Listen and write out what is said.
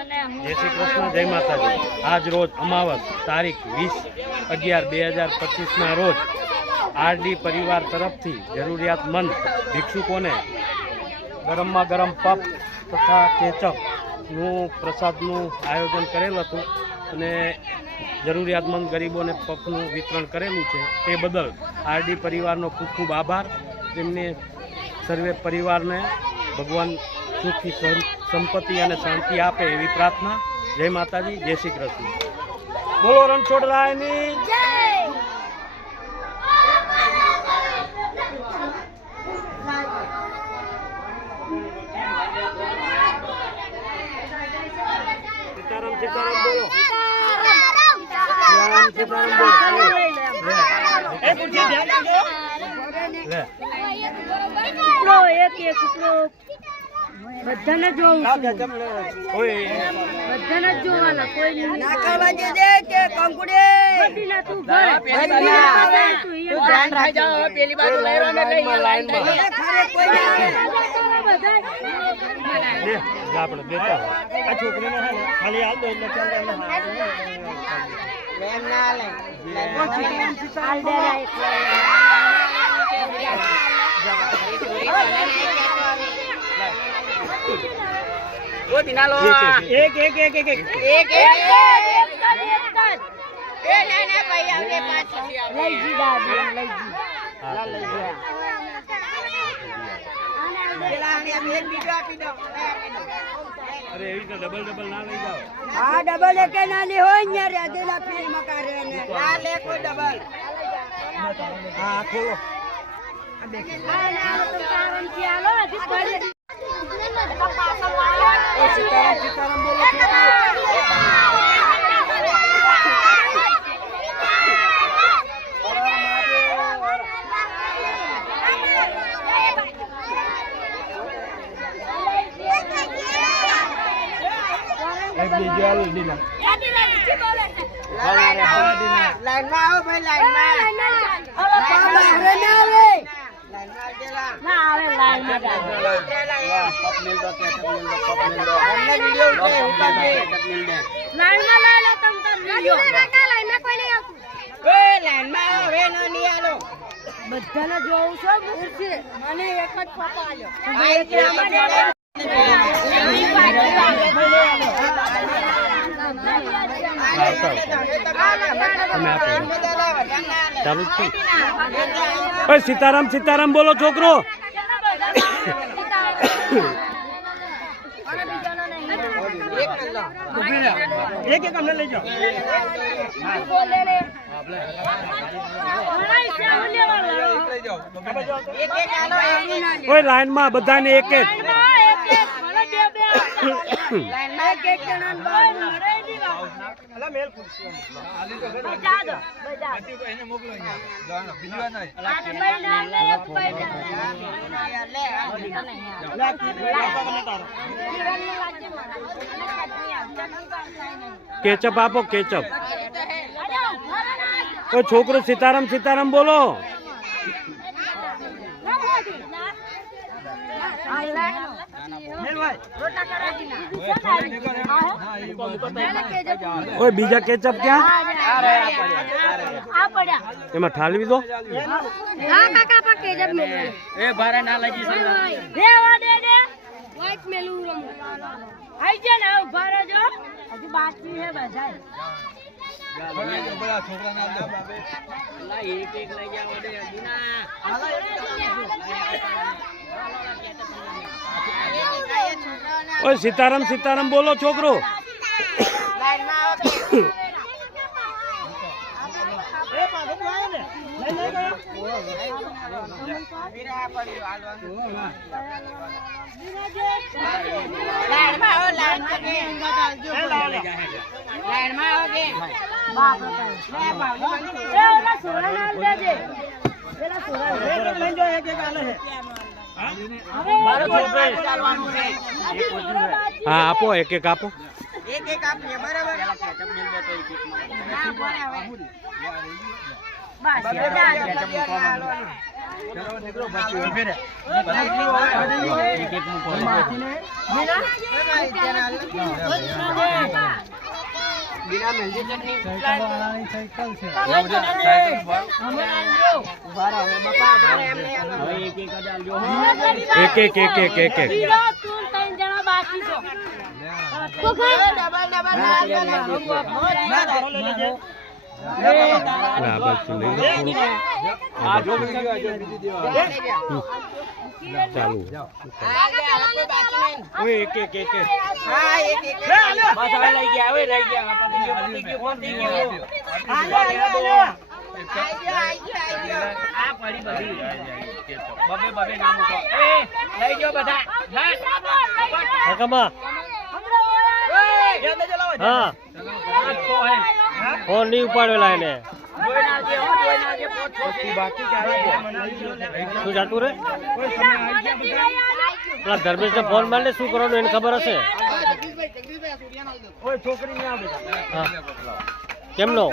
જય શ્રી કૃષ્ણ, જય માતાજી। આજ રોજ અમાવસ તારીખ 20/11/2025 રોજ આરડી પરિવાર તરફથી જરૂરિયાતમંદ ભિક્ષુકોને ગરમમાં ગરમ પફ તથા કેચઅપનું પ્રસાદનું આયોજન કરેલ હતું અને જરૂરિયાતમંદ ગરીબોને પફનું વિતરણ કરેલું છે। તે બદલ આરડી પરિવારનો ખૂબ ખૂબ આભાર। તેમને સર્વે પરિવારને ભગવાન સુખી સંપત્તિ અને શાંતિ આપે એવી પ્રાર્થના। જય માતાજી, જય શ્રી કૃષ્ણ। બોલો રણછોડરાયની જય। સીતારામ સીતારામ બોલો। સીતારામ બોલો। એ પૂછે ધ્યાન રાખજો લે કુકડો એક બધાને જોવું ઓય બધાને જોવાના કોઈ ના કરવા દે કે કંકુડે બટીના તું ઘર તું ધ્યાન રાખજો પેલી બાજુ લઈ રહ્યો ને લઈ લાઈનમાં ખરે કોઈ ના બધા લે આપણે બેટા આ છોકરીને ખાલી હાલ દો એટલે ચાલ એમ ના લે હાલ દે वो बिना लो एक एक एक एक एक एक ए लेने भाई आगे पास लई जी दादी लई जी ला लई जी પેલા આને એક બીજો આપી દો અરે એવી તો ડબલ ડબલ ના લઈ જાઓ હા ડબલ એક ના લી હોય ને રે દેલા ફેર મકારે ને ના લે કોઈ ડબલ હા ખોલો આ દેખો આ ના તો કારણ કે આલો અધી પડે સીતારામ સીતારામ બોલો લાઈનમાં આવો ભાઈ લાઈનમાં બધાને જોઉં છું મને એક જ ફોટો આલ્યો ચાલુ છે। સીતારામ સીતારામ બોલો છોકરો। एक एक हमने ले जाओ लाइन में बधा ने एक एक केचप आपो केचप। ओ छोकरो सीताराम सीताराम बोलो। ओए बीजा केचप क्या एमा ठालवी दो हां काका पर केचप मिल ए बारे ना लगी दे वा दे दे वाइट मेलू रम आई जे ना बारे जो अभी बाकी है बजाय बड़ा छोकरा ना दे बाबे ला एक एक ले जा ओडे अदीना ओए सीताराम सीताराम बोलो छोकरो। लाइन में आओ ए पागल आयो ने ले ले गयो वीरा पड़ियो आलवा लाइन में आओ लाइन के लाइन में आओगे बाप रे ए ओला सोना नाल दे दे एला सोना ले जो एक एक आले है हाँ आपो एक एक आपो एक एक आप बराबर ફોન નહીં ઉપાડેલા એને શું જાતું રે પેલા ધર્મેશ ને ફોન મારને શું કરવાનું એને ખબર હશે કેમનો